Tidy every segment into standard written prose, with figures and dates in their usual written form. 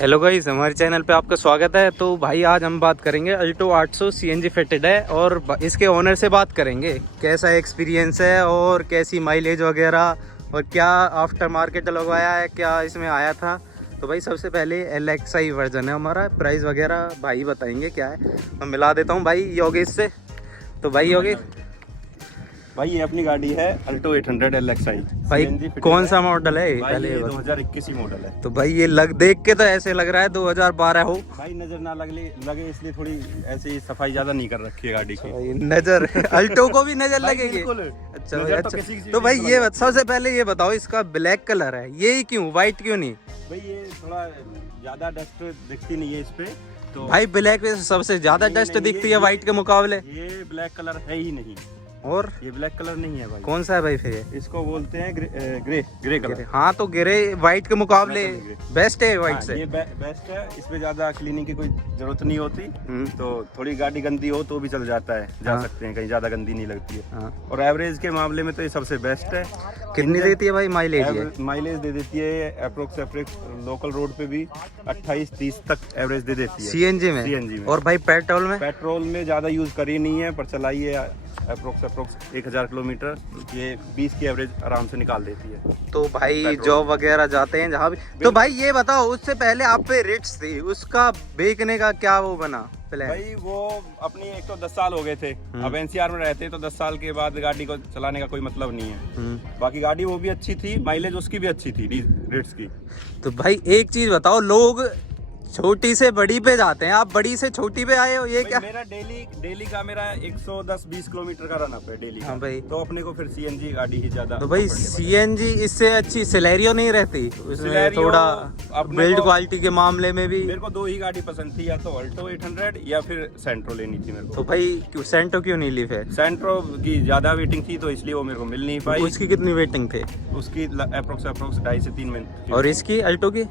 Hello guys, हमारे channel पे आपका स्वागत है। तो भाई आज हम बात करेंगे अल्टो 800 सीएनजी फिटेड है और इसके ओनर से बात करेंगे कैसा एक्सपीरियंस है और कैसी माइलेज वगैरह और क्या आफ्टर मार्केट लगवाया है, क्या इसमें आया था। तो भाई सबसे पहले LXi वर्जन है हमारा, प्राइस वगैरह भाई बताएंगे क्या है। मैं मिला देता हूँ भाई योगेश से। तो भाई योगेश, भाई ये अपनी गाड़ी है अल्टो 800 LXi। भाई कौन सा मॉडल है भाई पहले? ये 2021 ही मॉडल है। तो भाई ये देख के तो ऐसे लग रहा है 2012 हो। भाई नजर ना लगे इसलिए थोड़ी ऐसी सफाई ज्यादा नहीं कर रखी है गाड़ी की। भाई नजर अल्टो को भी नजर भाई लगेगी। बिल्कुल। अच्छा नजर भाई, तो अच्छा किसी की तो भाई चीज़ ये नहीं सबसे पहले ये बताओ, इसका ब्लैक कलर है ये क्यों, व्हाइट क्यों नहीं? भाई ये थोड़ा ज्यादा डस्ट दिखती नहीं है इस पे तो भाई ब्लैक में सबसे ज्यादा डस्ट दिखती है व्हाइट के मुकाबले। ये ब्लैक कलर है ही नहीं। और ये ब्लैक कलर नहीं है भाई। कौन सा है भाई फिर ये? इसको बोलते हैं ग्रे कलर। हाँ तो ग्रे व्हाइट के मुकाबले बेस्ट है व्हाइट से। ये बेस्ट है, इसमें ज्यादा क्लीनिंग की कोई जरूरत नहीं होती। तो थोड़ी गाड़ी गंदी हो तो भी चल जाता है, जा सकते हैं कहीं, ज्यादा गंदी नहीं लगती है। हाँ। और एवरेज के मामले में तो ये सबसे बेस्ट है। कितनी देती है भाई माइलेज? माइलेज दे देती है अप्रोक्स लोकल रोड पे भी 28-30 तक एवरेज दे देती है सीएनजी में। और भाई पेट्रोल में? पेट्रोल में ज्यादा यूज करी नहीं है, पर चलाई है अप्रोक्स 1000 किलोमीटर, ये 20 की एवरेज आराम से निकाल देती है। तो भाई जॉब वगैरह जाते हैं जहाँ भी। तो भाई ये बताओ, उससे पहले आप पे रिट्स थी, उसका बेचने का क्या वो बना प्लान? भाई वो अपनी एक तो 10 साल हो गए थे, अब NCR में रहते हैं तो 10 साल के बाद गाड़ी को चलाने का कोई मतलब नहीं है। बाकी गाड़ी वो भी अच्छी थी, माइलेज उसकी भी अच्छी थी रिट्स की। तो भाई एक चीज बताओ, लोग छोटी से बड़ी पे जाते हैं, आप बड़ी से छोटी पे आए हो, ये क्या? मेरा डेली का मेरा 110-20 किलोमीटर का रन अप है डेली। हाँ भाई। तो अपने को फिर CNG गाड़ी ही ज्यादा। तो भाई CNG इससे अच्छी सिलेरियो नहीं रहती उसमें, थोड़ा बिल्ड क्वालिटी के मामले में भी? मेरे को दो ही गाड़ी पसंद थी, या तो अल्टो 800 या फिर सेंट्रो लेनी थी मेरे को। तो भाई क्यों सेंट्रो क्यों नहीं ली फिर? सेंट्रो की ज्यादा वेटिंग थी तो इसलिए वो मेरे को मिल नहीं पाई। उसकी कितनी वेटिंग थे? उसकी अप्रोक्स 2.5 से 3 महीने। और इसकी अल्टो की?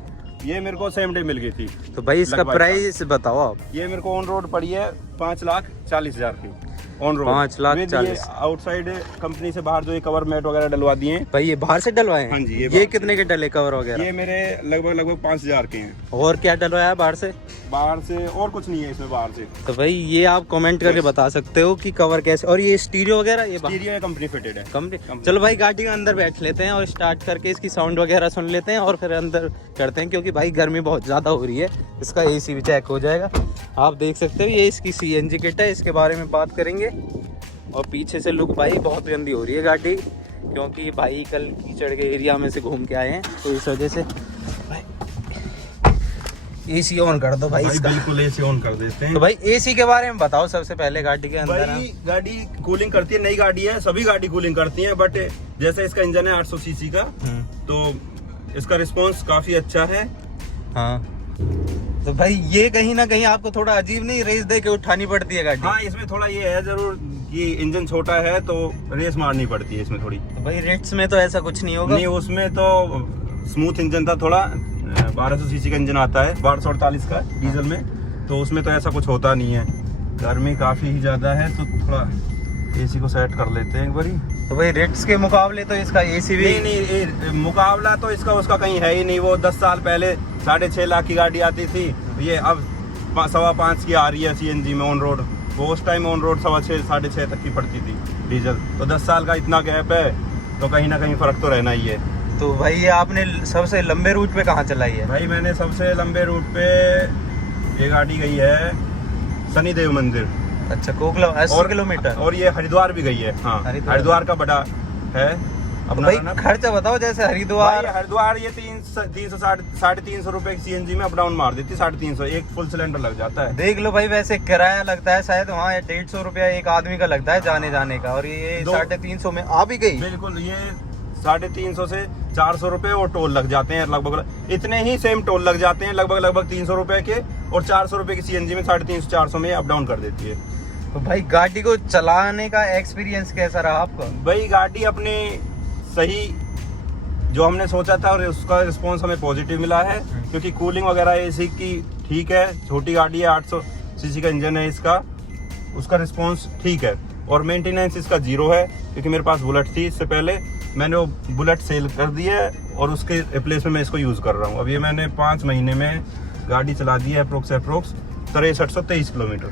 ये मेरे को सेम डे मिल गई थी। तो भाई इसका प्राइस बताओ आप। ये मेरे को ऑन रोड पड़ी है 5,40,000 की ऑन रोड। 5,40,000। आउटसाइड कंपनी से बाहर जो ये कवर मैट वगैरह डलवा दिए हैं। भाई ये बाहर से डलवाए हैं? हाँ जी। ये कितने के डले कवर वगैरह? ये मेरे लगभग 5,000 के हैं। और क्या डलवाया है बाहर से? बाहर से और कुछ नहीं है इसमें बाहर से। तो भाई ये आप कमेंट करके बता सकते हो कि कवर कैसे। और ये स्टीरियो वगैरह ये स्टीरियो कंपनी फिटेड है। कंपनी। चलो भाई गाड़ी के अंदर बैठ लेते हैं और स्टार्ट करके इसकी साउंड वगैरह सुन लेते हैं और फिर अंदर करते हैं, क्योंकि भाई गर्मी बहुत ज़्यादा हो रही है। इसका AC भी चेक हो जाएगा। आप देख सकते हो ये इसकी CNG किट है, इसके बारे में बात करेंगे। और पीछे से लुक भाई बहुत गंदी हो रही है गाड़ी, क्योंकि भाई कल कीचड़ के एरिया में से घूम के आए हैं, तो इस वजह से भाई AC ऑन कर दो भाई इसका। बिल्कुल AC ऑन कर देते हैं। तो भाई AC के बारे में बताओ सबसे पहले गाड़ी के अंदर। भाई गाड़ी कूलिंग करती है, नई गाड़ी है, सभी गाड़ी कूलिंग करती है, बट जैसे इसका इंजन है 800 सीसी का, तो इसका रिस्पॉन्स काफी अच्छा है। हाँ तो भाई ये कहीं ना कहीं आपको थोड़ा अजीब नहीं, रेस दे के उठानी पड़ती है गाड़ी? हाँ, इसमें थोड़ा ये है जरूर कि इंजन छोटा है तो रेस मारनी पड़ती है इसमें थोड़ी। तो भाई रेट्स में तो ऐसा कुछ नहीं होगा? नहीं, उसमें तो स्मूथ इंजन था थोड़ा। 1200 सीसी का इंजन आता है, 1248 का डीजल में, तो उसमें तो ऐसा कुछ होता नहीं है। गर्मी काफी ही ज्यादा है तो थोड़ा AC को सेट कर लेते हैं एक बारी। तो भाई रेट्स के मुकाबले तो इसका AC भी नहीं, मुकाबला तो इसका उसका कहीं है ही नहीं। वो 10 साल पहले 6.5 लाख की गाड़ी आती थी, ये अब 5.25 की आ रही है CNG में ऑन रोड। वो उस टाइम ऑन रोड 6.25 6.5 तक की पड़ती थी डीजल। तो 10 साल का इतना गैप है तो कहीं ना कहीं फर्क तो रहना ही है। तो भाई ये आपने सबसे लंबे रूट पे कहाँ चलाई है? भाई मैंने सबसे लंबे रूट पे ये गाड़ी गई है शनिदेव मंदिर। अच्छा, कोकला 80 किलोमीटर। और ये हरिद्वार भी गई है। हाँ, हरिद्वार का बड़ा है अपना। भाई खर्चा बताओ, जैसे हरिद्वार ये 300-350 रुपए की CNG में अप डाउन मार देती। 350 एक फुल सिलेंडर लग जाता है। देख लो भाई, वैसे किराया लगता है शायद वहाँ 150 रुपया एक आदमी का लगता है जाने का, और ये 350 में आ भी गई। बिल्कुल, ये 350 से 400 रुपए और टोल लग जाते हैं लगभग। इतने ही सेम टोल लग जाते हैं लगभग 300 रुपए के, और 400 रुपए की CNG में 350-400 में अप डाउन कर देती है। तो भाई गाड़ी को चलाने का एक्सपीरियंस कैसा रहा आपका? भाई गाड़ी अपनी सही, जो हमने सोचा था और उसका रिस्पॉन्स हमें पॉजिटिव मिला है, क्योंकि कूलिंग वगैरह AC की ठीक है। छोटी गाड़ी है, 800 सीसी का इंजन है इसका, उसका रिस्पॉन्स ठीक है। और मेंटेनेंस इसका 0 है, क्योंकि मेरे पास बुलेट थी इससे पहले, मैंने वो बुलेट सेल कर दी है और उसके रिप्लेस में मैं इसको यूज़ कर रहा हूँ। अब ये मैंने 5 महीने में गाड़ी चला दी है अप्रोक्स 6323 किलोमीटर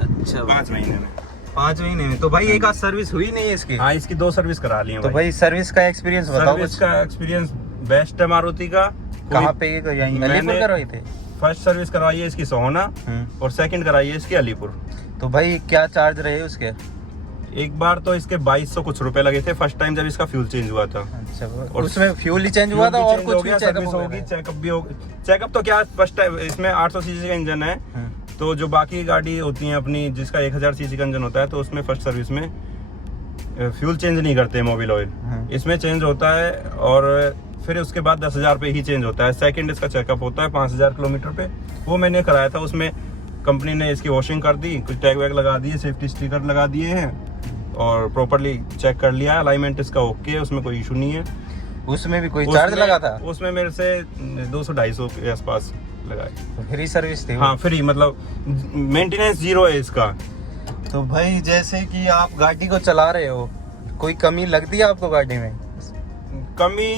अच्छा 5 महीने में। 5 महीने में। तो भाई एक आध सर्विस हुई नहीं है इसकी? हाँ, इसकी 2 सर्विस करा ली है तो भाई सर्विस का एक्सपीरियंस बताओ। सर्विस का एक्सपीरियंस बेस्ट है मारुति का। कहाँ पे? यहीं अलीपुर करवाई थे? फर्स्ट सर्विस करवाई है इसकी सोहना और सेकंड कराई है इसकी अलीपुर। तो भाई क्या चार्ज रहे उसके? एक बार तो इसके 2200 कुछ रुपए लगे थे फर्स्ट टाइम जब इसका फ्यूल चेंज हुआ था। अच्छा, और उसमें फ्यूल ही चेंज हुआ था और कुछ भी सर्विस होगी, चेकअप भी होगी। चेकअप तो क्या फर्स्ट टाइम, इसमें 800 सीसी का इंजन है, तो जो बाकी गाड़ी होती है अपनी जिसका 1000 सीसी का इंजन होता है तो उसमें फर्स्ट सर्विस में फ्यूल चेंज नहीं करते मोबिल ऑयल, इसमें चेंज होता है और फिर उसके बाद 10,000 पे ही चेंज होता है। सेकंड इसका चेकअप होता है 5000 किलोमीटर पे, वो मैंने कराया था। उसमें कंपनी ने इसकी वॉशिंग कर दी, कुछ टैग वैग लगा दिए, सेफ्टी स्टिकर लगा दिए हैं और प्रॉपर्ली चेक कर लिया। अलाइनमेंट इसका ओके है, उसमें कोई इशू नहीं है। उसमें भी कोई चार्ज लगा था? उसमें मेरे से 200-250 के आसपास लगाए। तो फ्री सर्विस थी? हाँ फ्री, मतलब मेंटेनेंस 0 है इसका। तो भाई जैसे कि आप गाड़ी को चला रहे हो, कोई कमी लगती है आपको गाड़ी में? कमी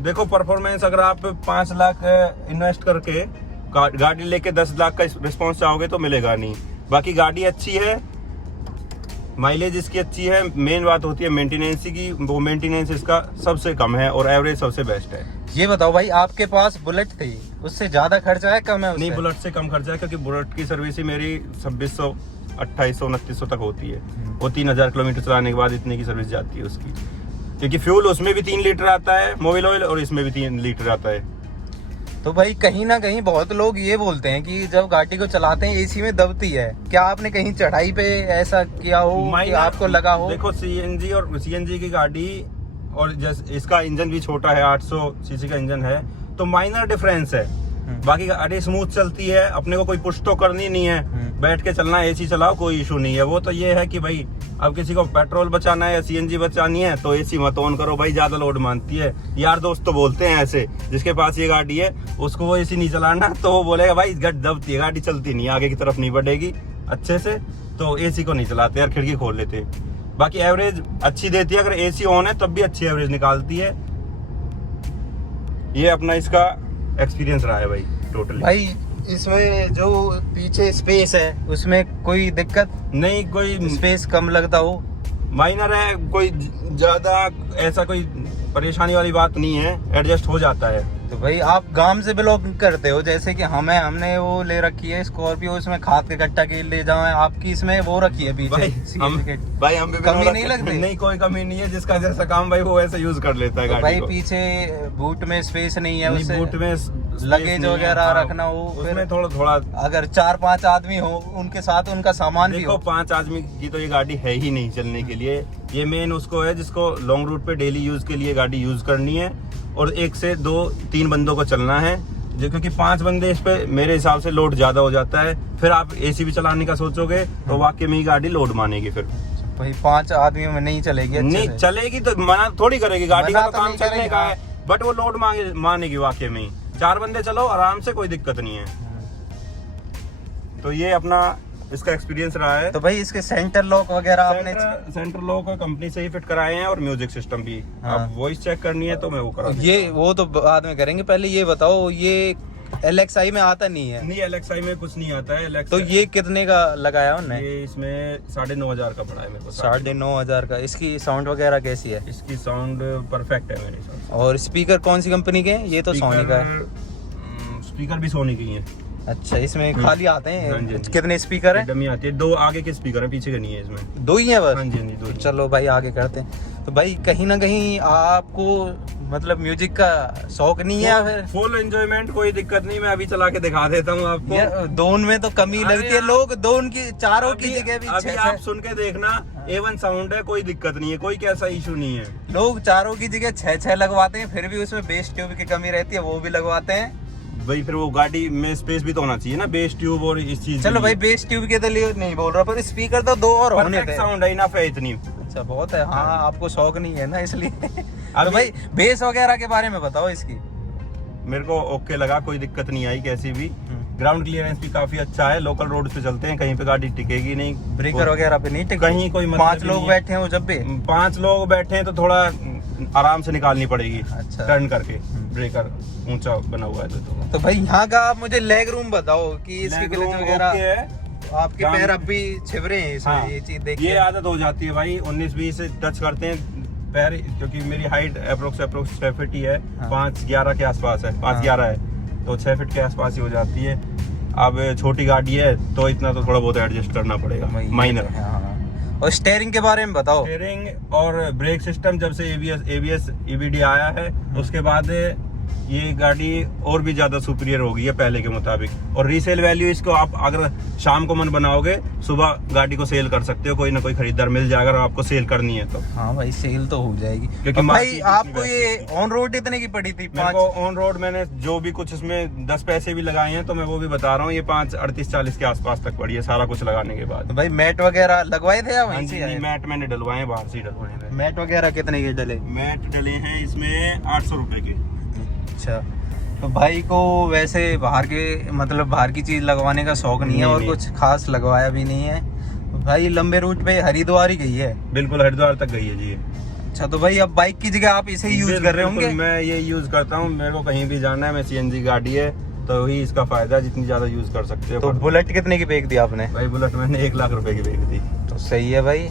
देखो, परफॉर्मेंस अगर आप 5 लाख इन्वेस्ट करके गाड़ी लेके 10 लाख का रिस्पॉन्स चाहोगे तो मिलेगा नहीं। बाकी गाड़ी अच्छी है, माइलेज इसकी अच्छी है, मेन बात होती है मेंटेनेंस की। वो मेंटेनेंस इसका सबसे कम है और एवरेज सबसे बेस्ट है। ये बताओ भाई, आपके पास बुलेट थी, उससे ज्यादा खर्चा है कम है उससे? नहीं, बुलेट से कम खर्चा है क्योंकि बुलेट की सर्विस ही मेरी 2600, 2800, 2900 तक होती है। वो 3000 किलोमीटर चलाने के बाद इतने की सर्विस जाती है उसकी, क्योंकि फ्यूल उसमें भी 3 लीटर आता है मोबिल ऑयल और इसमें भी 3 लीटर आता है। तो भाई कहीं ना कहीं बहुत लोग ये बोलते हैं कि जब गाड़ी को चलाते हैं एसी में दबती है। क्या आपने कहीं चढ़ाई पे ऐसा किया हो कि आपको लगा हो? देखो, सीएनजी और सीएनजी की गाड़ी और जैसे इसका इंजन भी छोटा है, 800 सीसी का इंजन है, तो माइनर डिफरेंस है। बाकी गाड़ी स्मूथ चलती है, अपने को कोई पुश तो करनी नहीं है, बैठ के चलना, एसी चलाओ, कोई इशू नहीं है। वो तो ये है कि भाई अब किसी को पेट्रोल बचाना है या सीएनजी बचानी है तो एसी मत ऑन करो भाई, ज्यादा लोड मानती है। यार दोस्त तो बोलते हैं ऐसे, जिसके पास ये गाड़ी है उसको वो एसी नहीं चलाना, तो वो बोलेगा भाई दबती है गाड़ी, चलती नहीं, आगे की तरफ नहीं बढ़ेगी अच्छे से, तो एसी को नहीं चलाते यार, खिड़की खोल लेते। बाकी एवरेज अच्छी देती है, अगर एसी ऑन है तब भी अच्छी एवरेज निकालती है। ये अपना इसका एक्सपीरियंस रहा है भाई टोटली। भाई इसमें जो पीछे स्पेस है उसमें कोई दिक्कत नहीं, कोई स्पेस कम लगता हो? माइनर है, कोई ज्यादा ऐसा कोई परेशानी वाली बात नहीं है, एडजस्ट हो जाता है। तो भाई आप गांव से बिलोंग करते हो, जैसे कि हमने वो ले रखी है स्कॉर्पियो, इसमें खाद के कट्टा के ले जाओ, आपकी इसमें वो रखी है पीछे भाई हम भी कमी नहीं लगती? नहीं, कोई कमी नहीं है, जिसका जैसा काम भाई वो ऐसे यूज कर लेता है तो गाड़ी भाई को। पीछे बूट में स्पेस नहीं है, उससे बूट में लगेज वगैरह रखना हो, उसमें थोड़ा अगर 4-5 आदमी हो उनके साथ उनका सामान भी हो। 5 आदमी की तो ये गाड़ी है ही नहीं चलने के लिए। ये मेन उसको है जिसको लॉन्ग रूट पे डेली यूज के लिए गाड़ी यूज करनी है और 1 से 2-3 बंदों को चलना है, क्योंकि 5 बंदे इस पे मेरे हिसाब से लोड ज्यादा हो जाता है। फिर आप एसी भी चलाने का सोचोगे तो वाकई में ही गाड़ी लोड मानेगी। फिर भाई 5 आदमियों में नहीं चलेगी? नहीं चलेगी तो मना थोड़ी करेगी, गाड़ी का तो काम चलने का है, बट वो लोड मानेगी वाकई में। 4 बंदे चलो आराम से, कोई दिक्कत नहीं है। तो ये अपना इसका एक्सपीरियंस रहा है। तो भाई इसके सेंटर लॉक वगैरह आपने? सेंटर लॉक कंपनी से ही फिट कराए हैं और म्यूजिक सिस्टम भी। अब वॉइस चेक करनी है तो मैं वो करा। ये वो तो बाद में करेंगे, पहले ये बताओ ये LXI में आता नहीं है? नहीं, LXI में कुछ नहीं आता है। तो ये कितने का लगाया उन्होंने? ये इसमें 9,500 का पड़ा है मेरे को। 9,500 का। इसकी साउंड वगैरह कैसी है? इसकी साउंड परफेक्ट है मेरे हिसाब से। और स्पीकर कौन सी कंपनी के हैं? ये तो सोनी का है। स्पीकर भी सोनी की है। अच्छा, इसमें खाली आते हैं? कितने स्पीकर है? डमी आती है, 2 आगे के स्पीकर है, पीछे के नहीं है, इसमें 2 ही है बस? हाँ जी, 2। चलो भाई आगे करते हैं। तो भाई कहीं ना कहीं आपको मतलब म्यूजिक का शौक नहीं है? फिर फुल एंजॉयमेंट, कोई दिक्कत नहीं, मैं अभी चला के दिखा देता हूँ आपको। दोन में तो कमी लगती है, लोग दोन की 4 की जगह भी अभी आप सुन के देखना, A1 साउंड है, कोई दिक्कत नहीं है, कोई कैसा इशू नहीं है। लोग 4 की जगह 6 लगवाते हैं, फिर भी उसमें बेस ट्यूब की कमी रहती है, वो भी लगवाते हैं भाई। फिर वो गाड़ी में स्पेस भी तो होना चाहिए ना, बेस ट्यूब और इस चीज। चलो भाई बेस ट्यूब के तो लिए नहीं बोल रहा, पर स्पीकर तो 2 और होने थे। साउंड है, इनफ है इतनी। अच्छा, बहुत है। हाँ, आपको शौक नहीं है ना इसलिए। तो भाई बेस वगैरह के बारे में बताओ इसकी। मेरे को ओके लगा, कोई दिक्कत नहीं आई कैसी भी। ग्राउंड क्लियरेंस भी काफी अच्छा है, लोकल रोड पे चलते हैं, कहीं पे गाड़ी टिकेगी नहीं, ब्रेकर वगैरह पे नहीं टिकेगी कहीं, कोई 5 लोग बैठे हैं, वो जब भी 5 लोग बैठे हैं तो थोड़ा आराम से निकालनी पड़ेगी। अच्छा। टर्न करके। ब्रेकर ऊंचा बना हुआ है तो भाई यहाँ का आप मुझे लेग रूम बताओ कि इसकी Leg क्लच room वगैरह okay है। आपके पैर अब भी छिप रहे हैं इसमें। हाँ, ये चीज देख ये आदत हो जाती है भाई, 19-20 से टच करते हैं पैर, क्योंकि मेरी हाइट अप्रोक्स 6 फीट ही है। हाँ। 5'11" के आसपास है, 5'11" है, तो 6 फीट के आसपास ही हो जाती है। अब छोटी गाड़ी है तो इतना तो थोड़ा बहुत एडजस्ट करना पड़ेगा, माइनर। हाँ। और स्टेयरिंग के बारे में बताओ। स्टीयरिंग और ब्रेक सिस्टम, जब से ABS EBD आया है उसके बाद ये गाड़ी और भी ज्यादा सुपीरियर हो गई है पहले के मुताबिक। और रीसेल वैल्यू इसको आप अगर शाम को मन बनाओगे, सुबह गाड़ी को सेल कर सकते हो, कोई ना कोई खरीदार मिल जाएगा अगर आपको सेल करनी है तो। हाँ भाई सेल तो हो जाएगी। क्योंकि भाई आपको ये ऑन रोड इतने की पड़ी थी? मेरे को ऑन रोड मैंने जो भी कुछ इसमें 10 पैसे भी लगाए हैं तो मैं वो भी बता रहा हूँ, ये 538-40 के आसपास तक पड़ी है सारा कुछ लगाने के बाद। तो भाई मैट वगैरह लगवाए थे या वहीं से? नहीं, मैट मैंने डलवाए हैं, बाहर से ही डलवाए हैं। मैट वगैरह कितने के डले? मैट डले हैं इसमें 800 रुपए के। अच्छा, तो भाई को वैसे बाहर की चीज लगवाने का शौक नहीं है और कुछ खास लगवाया भी नहीं है। तो भाई लंबे रूट पे हरिद्वार ही गई है? बिल्कुल हरिद्वार तक गई है जी। अच्छा, तो भाई अब बाइक की जगह आप इसे यूज कर रहे होंगे? मैं ये यूज करता हूँ, मेरे को कहीं भी जाना है, मैं CNG गाड़ी है तो ही इसका फायदा है, जितनी ज्यादा यूज कर सकते हो। तो बुलेट कितने की फेंक दी आपने? भाई बुलेट मैंने 1 लाख रुपए की फेंक दी। तो सही है भाई।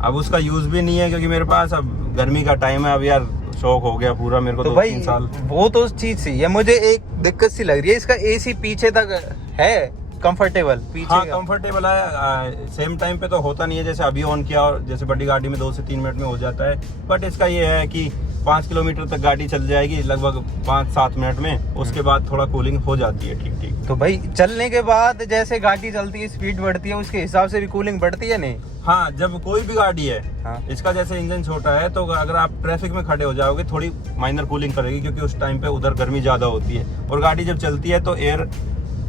अब उसका यूज भी नहीं है क्योंकि मेरे पास अब गर्मी का टाइम है, अब यार शौक हो गया पूरा मेरे को। तो 2-3 साल वो तो चीज सी है, मुझे एक दिक्कत सी लग रही है, इसका AC पीछे तक है कंफर्टेबल? पीछे हाँ कंफर्टेबल है, सेम टाइम पे तो होता नहीं है, जैसे अभी ऑन किया और जैसे बड़ी गाड़ी में 2 से 3 मिनट में हो जाता है। बट इसका ये है कि 5 किलोमीटर तक गाड़ी चल जाएगी लगभग 5-7 मिनट में, उसके बाद थोड़ा कूलिंग हो जाती है ठीक ठीक। तो भाई चलने के बाद जैसे गाड़ी चलती है, स्पीड बढ़ती है, उसके हिसाब से भी कूलिंग बढ़ती है नहीं? हाँ, जब कोई भी गाड़ी है, हाँ। इसका जैसे इंजन छोटा है तो अगर आप ट्रैफिक में खड़े हो जाओगे थोड़ी माइनर कूलिंग करेगी, क्योंकि उस टाइम पे उधर गर्मी ज्यादा होती है। और गाड़ी जब चलती है तो एयर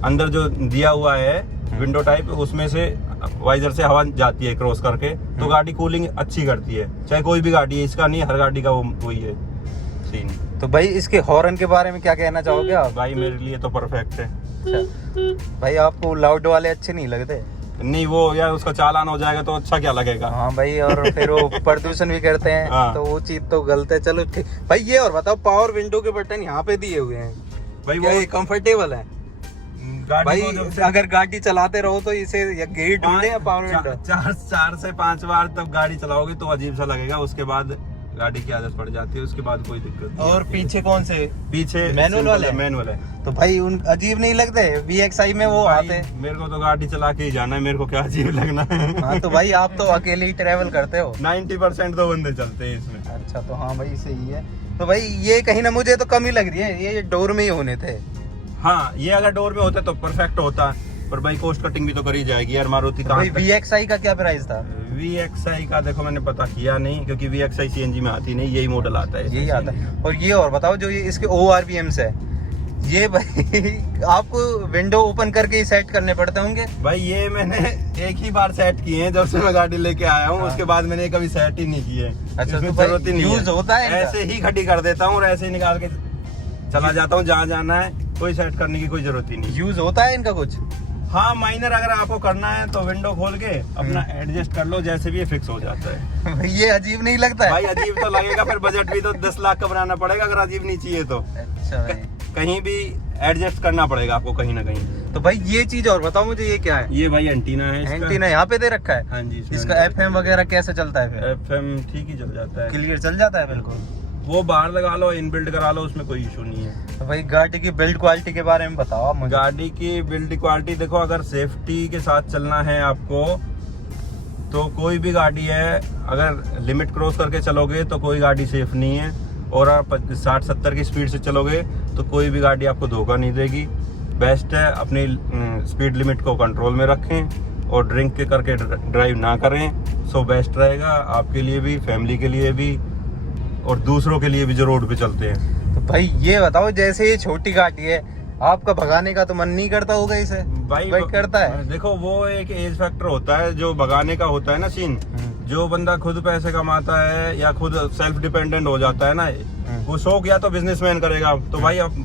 अंदर जो दिया हुआ है विंडो टाइप, उसमें से वाइजर से हवा जाती है क्रॉस करके, तो गाड़ी कूलिंग अच्छी करती है, चाहे कोई भी गाड़ी है, इसका नहीं, हर गाड़ी का वही है सीन। तो भाई इसके हॉर्न के बारे में क्या कहना चाहोगे आप? भाई मेरे लिए तो परफेक्ट है। अच्छा, भाई आपको लाउड वाले अच्छे नहीं लगते? नहीं, वो यार उसका चालान हो जाएगा तो अच्छा क्या लगेगा। हाँ भाई, और फिर वो प्रदूषण भी करते हैं। हाँ। तो वो चीज तो गलत है। चलो ठीक भाई, ये और बताओ, पावर विंडो के बटन यहाँ पे दिए हुए हैं भाई, क्या वो ये कंफर्टेबल है? भाई अगर गाड़ी चलाते रहो तो इसे या गेट ढूंढे या पावर विंडो? 4 से 5 बार तब गाड़ी चलाओगे तो अजीब सा लगेगा, उसके बाद गाड़ी की आदत पड़ जाती है, उसके बाद कोई दिक्कत नहीं। और पीछे कौन से? पीछे मैनुअल वाले? मैनुअल है। तो भाई उन अजीब नहीं लगते? VXI में वो आते। मेरे को तो गाड़ी चला के ही जाना है, मेरे को क्या अजीब लगना है। हाँ, तो भाई आप तो अकेले ही ट्रेवल करते हो। 90% तो बंदे चलते हैं इसमें। अच्छा, तो हाँ भाई सही है। तो भाई ये कहीं ना मुझे तो कम ही लग रही है, ये डोर में ही होने थे। हाँ, ये अगर डोर में होता तो परफेक्ट होता, पर भाई कॉस्ट कटिंग भी तो करी जाएगी यार। मारुति भाई VXI का क्या प्राइस था? VXI का देखो मैंने पता किया नहीं, क्योंकि VXI CNG में आती नहीं, यही मॉडल आता है, यही आता है। और ये और बताओ, जो ये इसके ORVMs है, ये भाई आपको विंडो ओपन करके ही सेट करने पड़ते होंगे? भाई ये मैंने एक ही बार सेट किए हैं जब से मैं गाड़ी लेके आया हूँ। हाँ। उसके बाद मैंने कभी सेट ही नहीं किए। अच्छा, तो जरूरत ही नहीं यूज होता है? ऐसे ही खड़ी कर देता हूँ और ऐसे ही निकाल के चला जाता हूँ जहाँ जाना है, कोई सेट करने की कोई जरूरत ही नहीं। यूज होता है इनका कुछ? हाँ, माइनर अगर आपको करना है तो विंडो खोल के अपना एडजस्ट कर लो, जैसे भी फिक्स हो जाता है। ये अजीब नहीं लगता है? भाई अजीब तो लगेगा, फिर बजट भी तो 10 लाख का बनाना पड़ेगा अगर अजीब नहीं चाहिए तो। अच्छा भाई, कहीं भी एडजस्ट करना पड़ेगा आपको कहीं ना कहीं। तो भाई ये चीज और बताओ मुझे, ये क्या है? ये भाई एंटीना है इसका। एंटीना यहाँ पे दे रखा है? हाँ जी। इसका FM वगैरह कैसे चलता है फिर? FM ठीक ही चल जाता है, क्लियर चल जाता है बिल्कुल? वो बाहर लगा लो, इनबिल्ट करा लो, उसमें कोई इशू नहीं है। तो भाई गाड़ी की बिल्ड क्वालिटी के बारे में बताओ आप मुझे। गाड़ी की बिल्ड क्वालिटी देखो, अगर सेफ्टी के साथ चलना है आपको तो कोई भी गाड़ी है, अगर लिमिट क्रॉस करके चलोगे तो कोई गाड़ी सेफ नहीं है, और आप 60-70 की स्पीड से चलोगे तो कोई भी गाड़ी आपको धोखा नहीं देगी। बेस्ट है अपनी स्पीड लिमिट को कंट्रोल में रखें और ड्रिंक के करके ड्राइव ना करें, सो बेस्ट रहेगा आपके लिए भी, फैमिली के लिए भी, और दूसरों के लिए भी जो रोड पे चलते हैं। तो भाई ये बताओ, जैसे ये छोटी गाड़ी है, आपका भगाने का तो मन नहीं करता होगा इसे? भाई करता है? देखो वो एक एज फैक्टर होता है जो भगाने का होता है ना सीन। जो बंदा खुद पैसे कमाता है या खुद सेल्फ डिपेंडेंट हो जाता है ना, वो शौक या तो बिजनेसमैन करेगा। तो भाई अब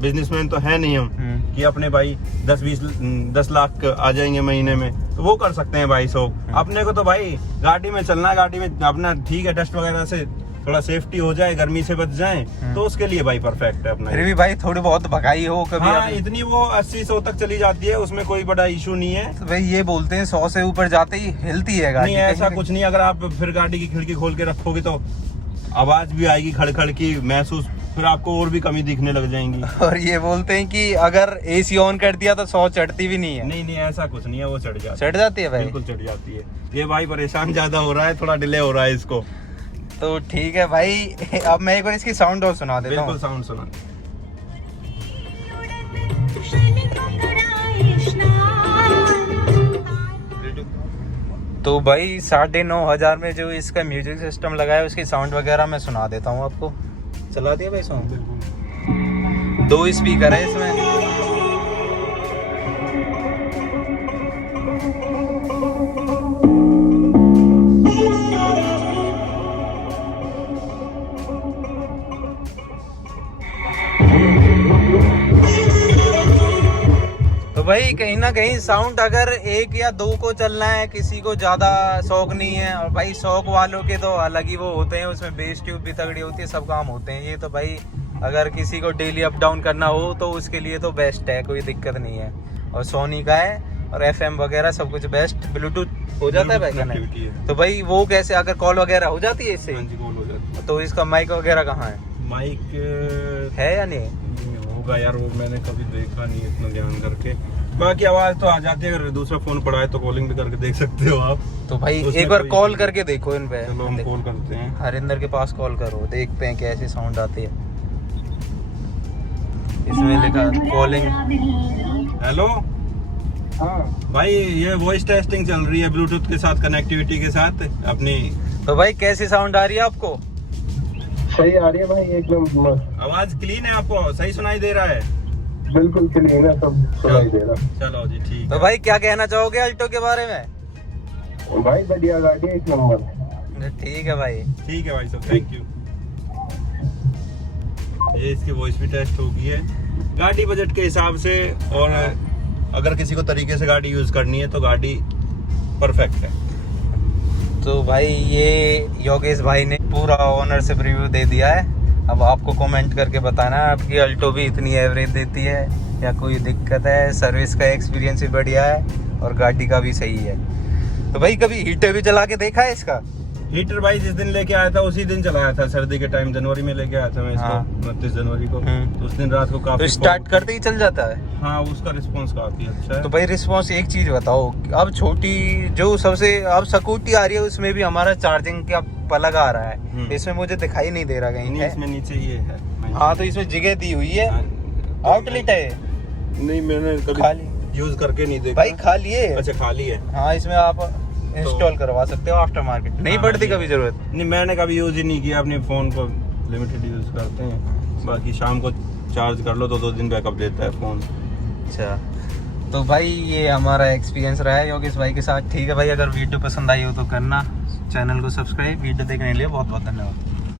बिजनेसमैन तो है नहीं हम कि अपने भाई 10 लाख आ जाएंगे महीने में, तो वो कर सकते हैं भाई शौक। अपने को तो भाई गाड़ी में चलना, गाड़ी में अपना ठीक है, डस्ट वगैरह से थोड़ा सेफ्टी हो जाए, गर्मी से बच जाए, तो उसके लिए भाई परफेक्ट है अपना। फिर भी भाई थोड़ी बहुत भगाई हो कभी? हाँ, इतनी वो 80-100 तक चली जाती है, उसमें कोई बड़ा इशू नहीं है। तो भाई ये बोलते हैं 100 से ऊपर जाते ही हिलती है गाड़ी। नहीं, ऐसा कुछ नहीं। अगर आप फिर गाड़ी की खिड़की खोल के रखोगे तो आवाज भी आएगी खड़खड़ की महसूस, फिर आपको और भी कमी दिखने लग जाएंगी। और ये बोलते हैं कि अगर एसी ऑन कर दिया तो 100 चढ़ती भी नहीं है। नहीं, ऐसा कुछ नहीं है, वो चढ़ जाती है भाई, बिल्कुल चढ़ जाती है। ये भाई परेशान ज्यादा हो रहा है, थोड़ा डिले हो रहा है इसको। तो ठीक है भाई, अब मैं एक बार इसकी साउंड और सुना देता हूँ। बिल्कुल साउंड सुना। तो भाई 9,500 में जो इसका म्यूजिक सिस्टम लगा है उसकी साउंड वगैरह मैं सुना देता हूँ आपको। चला दिया भाई साउंड। 2 स्पीकर है इसमें। तो भाई कहीं ना कहीं साउंड अगर 1 या 2 को चलना है, किसी को ज्यादा शौक नहीं है, और भाई शौक वालों के तो अलग ही वो होते हैं, उसमें बेस ट्यूब भी तगड़ी होती है, सब काम होते हैं। ये तो भाई अगर किसी को डेली अप डाउन करना हो तो उसके लिए तो बेस्ट है, कोई दिक्कत नहीं है। और सोनी का है और FM वगैरह सब कुछ बेस्ट। ब्लूटूथ हो जाता है भाई कनेक्ट। तो भाई वो कैसे, अगर कॉल वगैरह हो जाती है इससे? कॉल हो जाती है। तो इसका माइक वगैरह कहाँ है? माइक है या नहीं? होगा यार, वो मैंने कभी देखा नहीं इतना ध्यान करके। बाकी आवाज तो आ जाती है, अगर दूसरा फोन पड़ा है तो कॉलिंग भी करके देख सकते हो आप। तो भाई एक बार कॉल करके देखो इन पे। चलो हम कॉल करते हैं। हरिंदर के पास कॉल करो, देखते हैं कैसी साउंड आती है। इसमें लिखा कॉलिंग। हेलो। हाँ भाई ये वॉइस टेस्टिंग चल रही है ब्लूटूथ के साथ, कनेक्टिविटी के साथ अपनी। तो भाई कैसी साउंड आ रही है आपको? सही आ रही है भाई, एकदम आवाज क्लीन है, आपको सही सुनाई दे रहा है? बिल्कुल क्लीन है, सब सुनाई दे रहा। चलो जी ठीक तो है। भाई क्या कहना चाहोगे अल्टो के बारे में? भाई बढ़िया गाड़ी है, 1 नंबर। ठीक है भाई। ठीक है भाई साहब, थैंक यू। ये इसकी वॉइस भी टेस्ट हो गई है गाड़ी बजट के हिसाब से, और अगर किसी को तरीके से गाड़ी यूज करनी है तो गाड़ी परफेक्ट है। तो भाई ये योगेश भाई ने पूरा ओनरशिप रिव्यू दे दिया है। अब आपको कमेंट करके बताना है आपकी अल्टो भी इतनी एवरेज देती है या कोई दिक्कत है। सर्विस का एक्सपीरियंस भी बढ़िया है और गाड़ी का भी सही है। तो भाई कभी हीटर भी चला के देखा है इसका? हीटर भाई जिस दिन लेके आया था उसी दिन चलाया था, सर्दी के टाइम जनवरी में लेके आया था मैं इसको। हाँ। 29 जनवरी को। तो उस दिन रात को तो काफी स्टार्ट करते ही चल जाता है? हाँ, उसका रिस्पॉन्स काफी अच्छा है। तो भाई रिस्पॉन्स, एक चीज बताओ, अब छोटी जो सबसे अब स्कूटी आ रही है उसमें भी हमारा चार्जिंग का प्लग आ रहा है, इसमें मुझे दिखाई नहीं दे रहा कहीं नहीं, है? इसमें नीचे ये है। हाँ तो इसमें जगह दी हुई है। आउटलेट है? नहीं, मैंने कभी खाली यूज करके नहीं देखा भाई, खाली है। अच्छा, खाली है। हाँ, इसमें आप इंस्टॉल करवा सकते हो आफ्टर मार्केट, नहीं हाँ, पड़ती ये- कभी जरूरत। नहीं, मैंने कभी यूज ही नहीं किया, अपने फोन को लिमिटेड यूज करते हैं। बाकी शाम को चार्ज कर लो तो 2 दिन बैकअप देता है फोन। अच्छा, तो भाई ये हमारा एक्सपीरियंस रहा है योगेश भाई के साथ। ठीक है भाई, अगर वीडियो पसंद आई हो तो करना, चैनल को सब्सक्राइब। वीडियो देखने के लिए बहुत बहुत धन्यवाद।